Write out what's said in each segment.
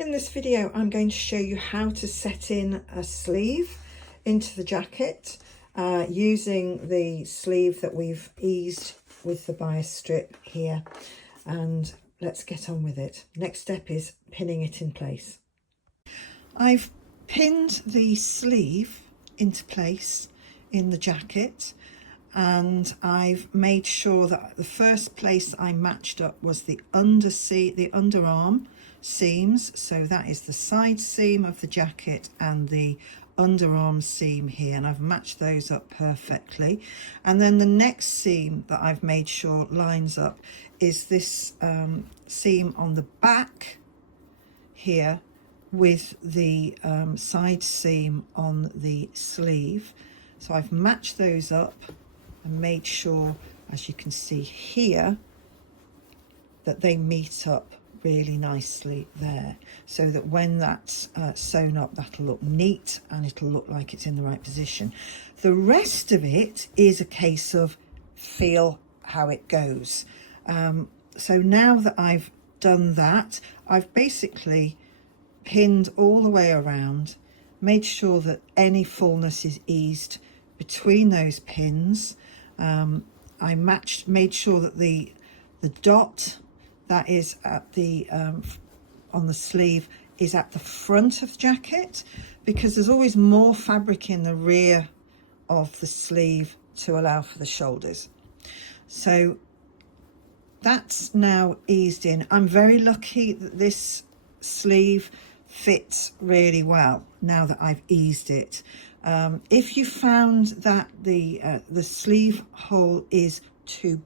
In this video, I'm going to show you how to set in a sleeve into the jacket using the sleeve that we've eased with the bias strip here. And let's get on with it. Next step is pinning it in place. I've pinned the sleeve into place in the jacket, and I've made sure that the first place I matched up was the underarm seams. So that is the side seam of the jacket and the underarm seam here, and I've matched those up perfectly. And then the next seam that I've made sure lines up is this seam on the back here with the side seam on the sleeve. So I've matched those up and made sure, as you can see here, that they meet up really nicely there, so that when that's sewn up, that'll look neat and it'll look like it's in the right position. The rest of it is a case of feel how it goes. So now that I've done that, I've basically pinned all the way around, made sure that any fullness is eased between those pins. I made sure that the dot that is at the on the sleeve is at the front of the jacket, because there's always more fabric in the rear of the sleeve to allow for the shoulders. So that's now eased in. I'm very lucky that this sleeve fits really well now that I've eased it. If you found that the sleeve hole is too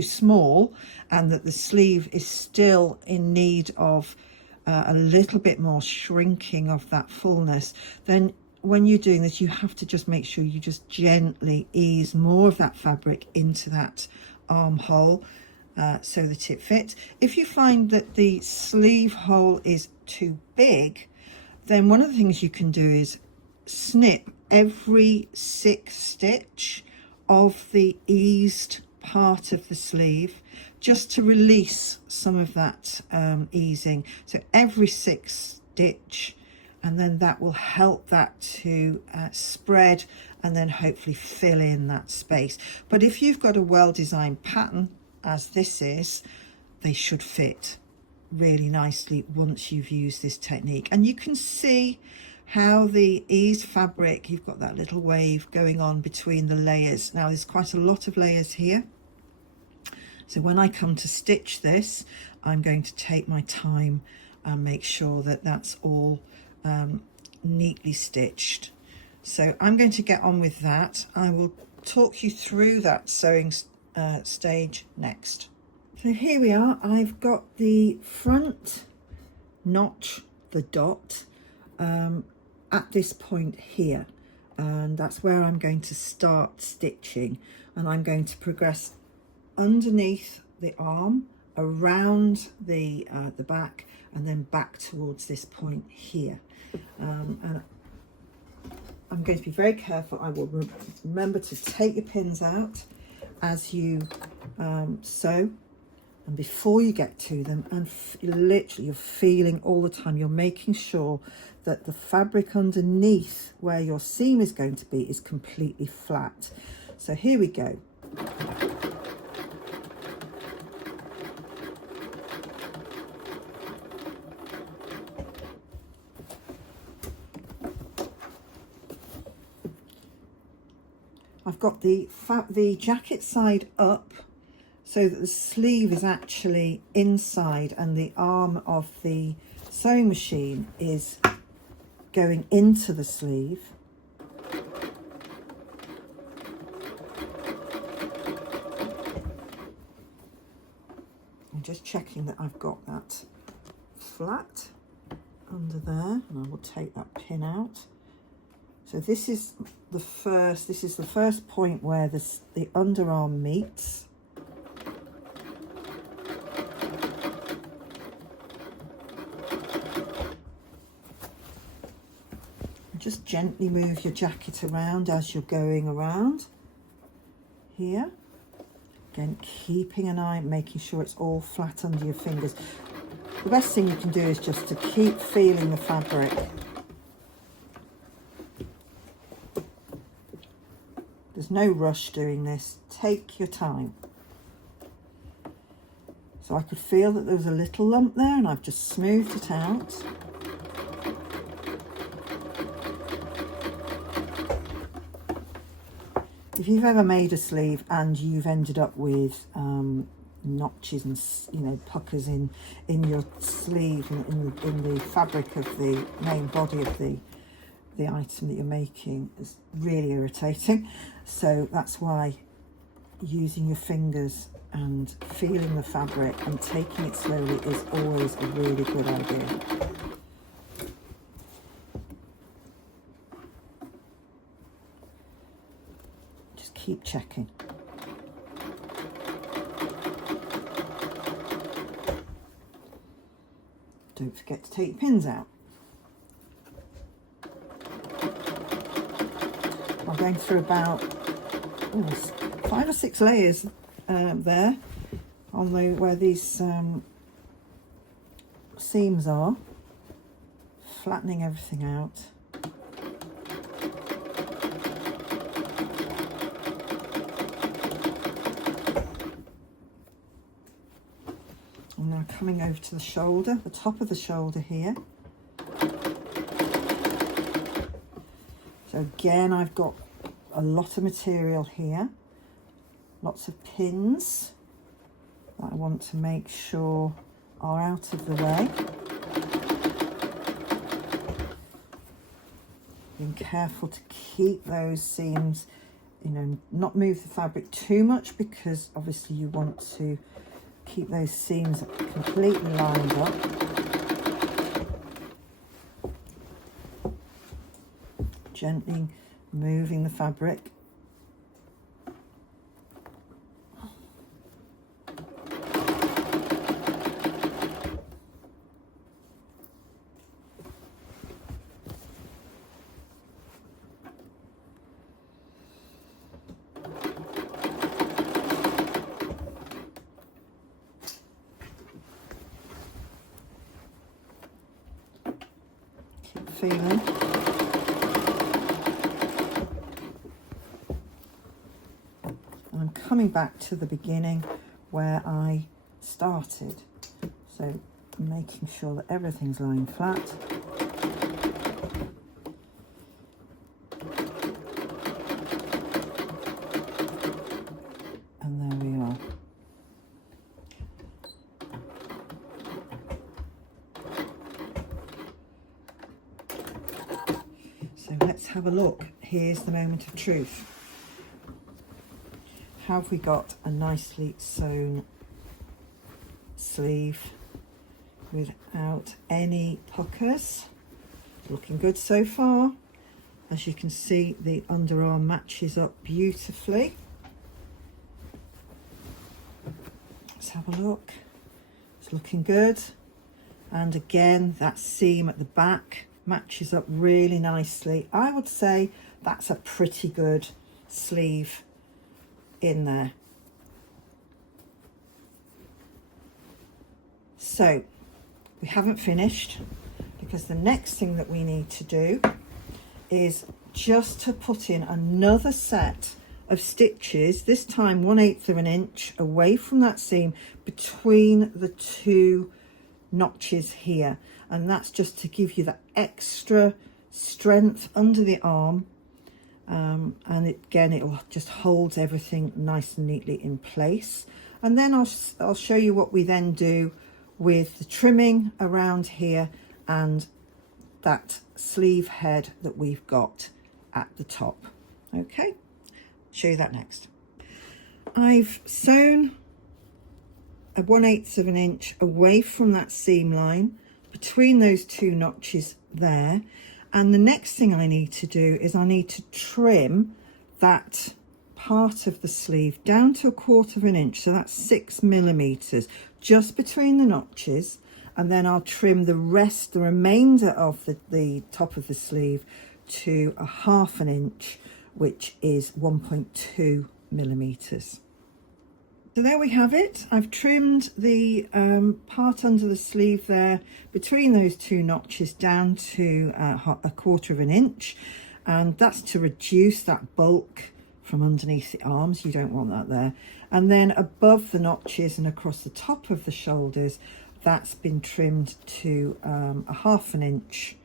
small and that the sleeve is still in need of a little bit more shrinking of that fullness, then when you're doing this, you have to just make sure you just gently ease more of that fabric into that armhole so that it fits. If you find that the sleeve hole is too big, then one of the things you can do is snip every 6th stitch of the eased part of the sleeve, just to release some of that easing. So every 6th stitch, and then that will help that to spread and then hopefully fill in that space. But if you've got a well-designed pattern, as this is, they should fit really nicely once you've used this technique. And you can see how the eased fabric, you've got that little wave going on between the layers. Now there's quite a lot of layers here, so when I come to stitch this, I'm going to take my time and make sure that that's all neatly stitched. So I'm going to get on with that. I will talk you through that sewing stage next. So here we are. I've got the front notch, the dot, at this point here, and that's where I'm going to start stitching, and I'm going to progress underneath the arm, around the back, and then back towards this point here. And I'm going to be very careful. I will remember to take your pins out as you sew, and before you get to them, and literally you're feeling all the time, you're making sure that the fabric underneath where your seam is going to be is completely flat. So here we go. I've got the jacket side up so that the sleeve is actually inside and the arm of the sewing machine is going into the sleeve. I'm just checking that I've got that flat under there, and I will take that pin out. So this is the first point where the underarm meets. Just gently move your jacket around as you're going around here. Again, keeping an eye, making sure it's all flat under your fingers. the best thing you can do is just to keep feeling the fabric. There's no rush doing this. Take your time. So I could feel that there was a little lump there, and I've just smoothed it out. If you've ever made a sleeve and you've ended up with notches and, you know, puckers in your sleeve and in the fabric of the main body of the item that you're making, is really irritating. So that's why using your fingers and feeling the fabric and taking it slowly is always a really good idea. Just keep checking. Don't forget to take your pins out. I'm going through about 5 or 6 layers there on where these seams are, flattening everything out. I'm now coming over to the shoulder, the top of the shoulder here. So again, I've got a lot of material here, lots of pins that I want to make sure are out of the way. Being careful to keep those seams, you know, not move the fabric too much, because obviously you want to keep those seams completely lined up. Gently moving the fabric. Keep feeling. I'm coming back to the beginning where I started, so making sure that everything's lying flat. And there we are. So let's have a look. Here's the moment of truth. Have we got a nicely sewn sleeve without any puckers? Looking good so far. As you can see, the underarm matches up beautifully. Let's have a look. It's looking good. And again, that seam at the back matches up really nicely. I would say that's a pretty good sleeve in there. So we haven't finished, because the next thing that we need to do is just to put in another set of stitches, this time 1/8 of an inch away from that seam between the 2 notches here, and that's just to give you that extra strength under the arm. And again, it just holds everything nice and neatly in place. And then I'll show you what we then do with the trimming around here and that sleeve head that we've got at the top. Okay, show you that next. I've sewn a 1/8 of an inch away from that seam line between those 2 notches there. And the next thing I need to do is I need to trim that part of the sleeve down to 1/4 of an inch. So that's 6 millimeters just between the notches. And then I'll trim the rest, the remainder of the top of the sleeve to 1/2 an inch, which is 1.2 millimeters. So there we have it. I've trimmed the part under the sleeve there between those two notches down to a quarter of an inch, and that's to reduce that bulk from underneath the arms. You don't want that there. And then above the notches and across the top of the shoulders, that's been trimmed to a half an inch,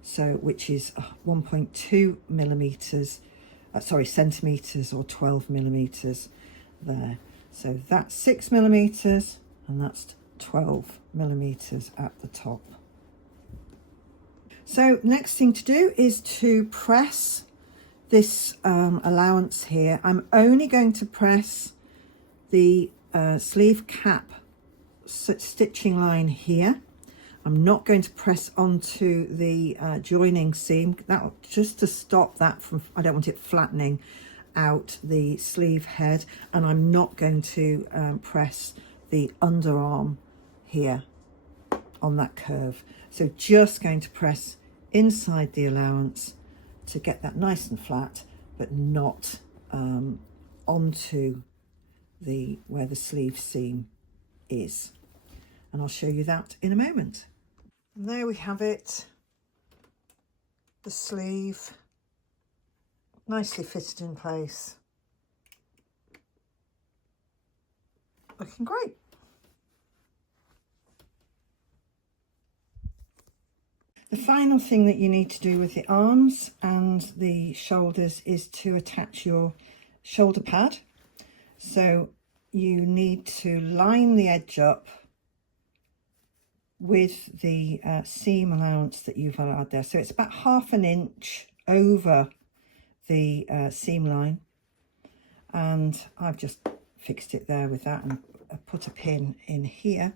so which is 1.2 millimeters, centimeters, or 12 millimeters there. So that's 6 millimeters and that's 12 millimeters at the top. So next thing to do is to press this allowance here. I'm only going to press the sleeve cap stitching line here. I'm not going to press onto the joining seam, that just to stop that from, I don't want it flattening out the sleeve head, and I'm not going to press the underarm here on that curve. So just going to press inside the allowance to get that nice and flat, but not onto the where the sleeve seam is. And I'll show you that in a moment. And there we have it, the sleeve nicely fitted in place, looking great. The final thing that you need to do with the arms and the shoulders is to attach your shoulder pad. So you need to line the edge up with the seam allowance that you've allowed there. So it's about half an inch over the seam line, and I've just fixed it there with that and put a pin in here,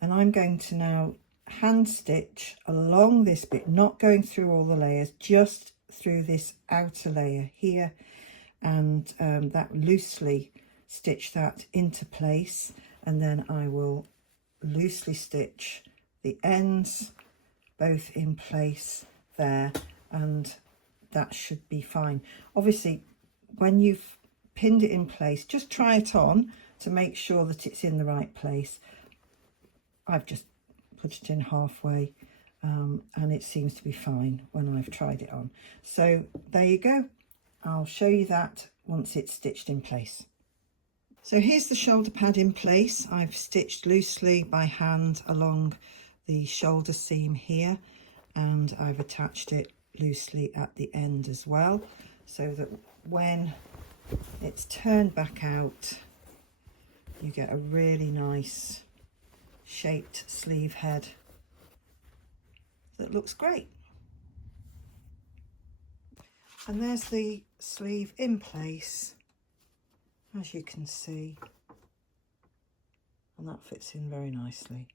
and I'm going to now hand stitch along this bit, not going through all the layers, just through this outer layer here, and that loosely stitch that into place, and then I will loosely stitch the ends both in place there, and that should be fine. Obviously, when you've pinned it in place, just try it on to make sure that it's in the right place. I've just put it in halfway, and it seems to be fine when I've tried it on. So there you go. I'll show you that once it's stitched in place. So here's the shoulder pad in place. I've stitched loosely by hand along the shoulder seam here, and I've attached it loosely at the end as well, so that when it's turned back out you get a really nice shaped sleeve head that looks great. And there's the sleeve in place, as you can see, and that fits in very nicely.